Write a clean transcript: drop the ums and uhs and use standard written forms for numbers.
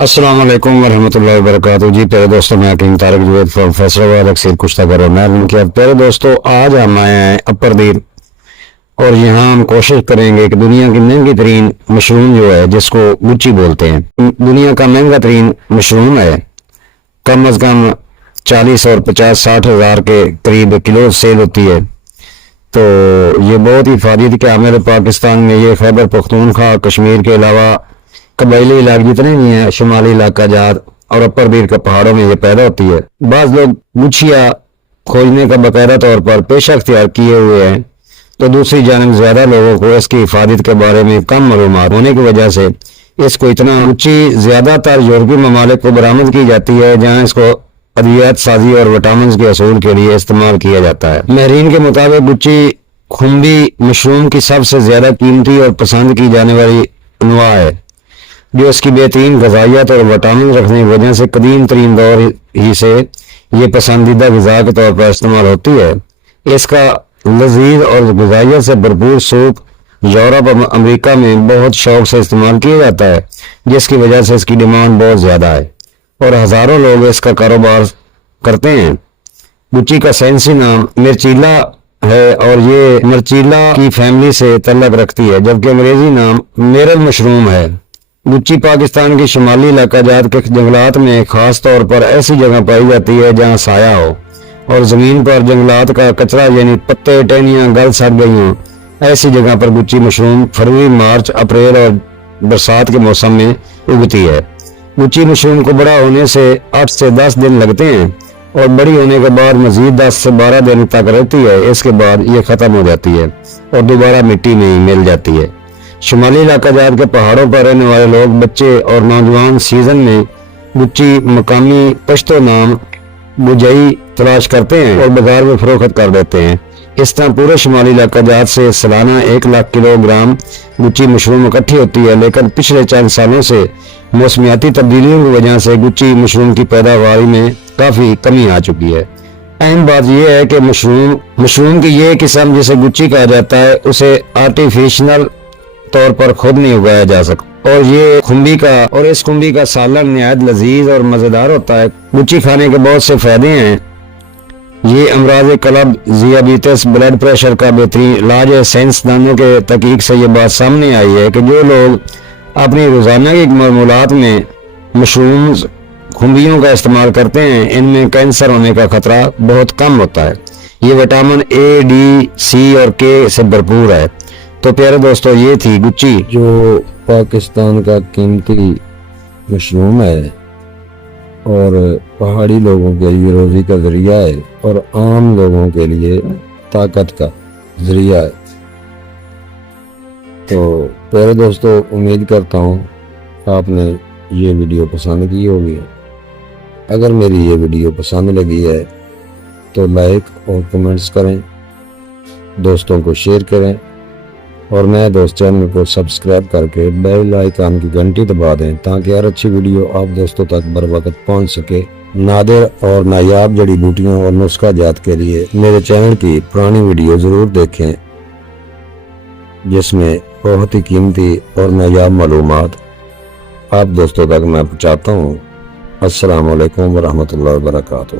السلام علیکم ورحمۃ اللہ وبرکاتہ. جی پیارے دوستوں, میں حکیم طارق جوید فرام فیصلہ اکثر کشتہ میں پیارے دوستوں, آج ہم آئے ہیں اپر دیر اور یہاں ہم کوشش کریں گے کہ دنیا کی مہنگی ترین مشروم جو ہے جس کو گچی بولتے ہیں, دنیا کا مہنگا ترین مشروم ہے. کم از کم 40 اور 50-60 ہزار کے قریب کلو سیل ہوتی ہے. تو یہ بہت ہی فائدہ کہ ہمارے پاکستان میں یہ خیبر پختونخوا کشمیر کے علاوہ قبائلی علاقے جتنے بھی ہیں, شمالی علاقہ جات اور اپر دیر کے پہاڑوں میں یہ پیدا ہوتی ہے. بعض لوگ گچھیا کھوجنے کا باقاعدہ طور پر پیشہ اختیار کیے ہوئے ہیں, تو دوسری جانب زیادہ لوگوں کو اس کی حفاظت کے بارے میں کم معلومات ہونے کی وجہ سے اس کو اتنا گچی زیادہ تر یورپی ممالک کو برآمد کی جاتی ہے, جہاں اس کو ادویات سازی اور وٹامنز کے حصول کے لیے استعمال کیا جاتا ہے. ماہرین کے مطابق گچی خنبی مشروم کی سب سے زیادہ قیمتی اور پسند کی جانے والی انواع ہے, جو اس کی بہترین غذائیت اور وٹامن رکھنے کی وجہ سے قدیم ترین دور ہی سے یہ پسندیدہ غذا کے طور پر استعمال ہوتی ہے. اس کا لذیذ اور غذائیت سے بھرپور سوپ یورپ اور امریکہ میں بہت شوق سے استعمال کیا جاتا ہے, جس کی وجہ سے اس کی ڈیمانڈ بہت زیادہ ہے اور ہزاروں لوگ اس کا کاروبار کرتے ہیں. گچی کا سائنسی نام مرچیلا ہے اور یہ مرچیلا کی فیملی سے تعلق رکھتی ہے, جبکہ انگریزی نام میرل مشروم ہے. گچی پاکستان کی شمالی علاقہ جات کے جنگلات میں خاص طور پر ایسی جگہ پائی جاتی ہے جہاں سایہ ہو اور زمین پر جنگلات کا کچرا یعنی پتے ٹہنیاں گل سڑ گئی ہوں. ایسی جگہ پر گچی مشروم فروری, مارچ, اپریل اور برسات کے موسم میں اگتی ہے. گچی مشروم کو بڑا ہونے سے 8 سے 10 دن لگتے ہیں اور بڑی ہونے کے بعد مزید 10 سے 12 دن تک رہتی ہے. اس کے بعد یہ ختم ہو جاتی ہے اور دوبارہ مٹی میں مل جاتی ہے. شمالی علاقہ جات کے پہاڑوں پر رہنے والے لوگ, بچے اور نوجوان سیزن میں گچی مقامی پشتو نام گجئی تلاش کرتے ہیں اور بازار میں فروخت کر دیتے ہیں. اس طرح پورے شمالی علاقہ جات سے سالانہ 1 لاکھ کلو گرام گچی مشروم اکٹھی ہوتی ہے, لیکن پچھلے چند سالوں سے موسمیاتی تبدیلیوں کی وجہ سے گچی مشروم کی پیداوار میں کافی کمی آ چکی ہے. اہم بات یہ ہے کہ مشروم کی یہ قسم جسے گچی کہا جاتا ہے اسے آرٹیفیشنل طور پر خود نہیں اگایا جا سکتا, اور یہ اس خنبی کا سالن نہایت لذیذ اور مزیدار ہوتا ہے. گچی کھانے کے بہت سے فائدے ہیں. یہ امراض قلب, ذیابیطس, بلڈ پریشر کا بہترین علاج ہے. سائنسدانوں کے تحقیق سے یہ بات سامنے آئی ہے کہ جو لوگ اپنی روزانہ کی معمولات میں مشرومز خنبیوں کا استعمال کرتے ہیں, ان میں کینسر ہونے کا خطرہ بہت کم ہوتا ہے. یہ وٹامن A, D, C اور K سے بھرپور ہے. تو پیارے دوستو, یہ تھی گچی جو پاکستان کا قیمتی مشروم ہے اور پہاڑی لوگوں کے لیے روزی کا ذریعہ ہے اور عام لوگوں کے لیے طاقت کا ذریعہ ہے. تو پیارے دوستو, امید کرتا ہوں آپ نے یہ ویڈیو پسند کی ہوگی. اگر میری یہ ویڈیو پسند لگی ہے تو لائک اور کمنٹس کریں, دوستوں کو شیئر کریں اور نئے دوست چینل کو سبسکرائب کر کے بیل آئیکن کی گھنٹی دبا دیں تاکہ ہر اچھی ویڈیو آپ دوستوں تک بر وقت پہنچ سکے. نادر اور نایاب جڑی بوٹیوں اور نسخہ جات کے لیے میرے چینل کی پرانی ویڈیو ضرور دیکھیں, جس میں بہت ہی قیمتی اور نایاب معلومات آپ دوستوں تک میں پہنچاتا ہوں. السلام علیکم ورحمۃ اللہ وبرکاتہ.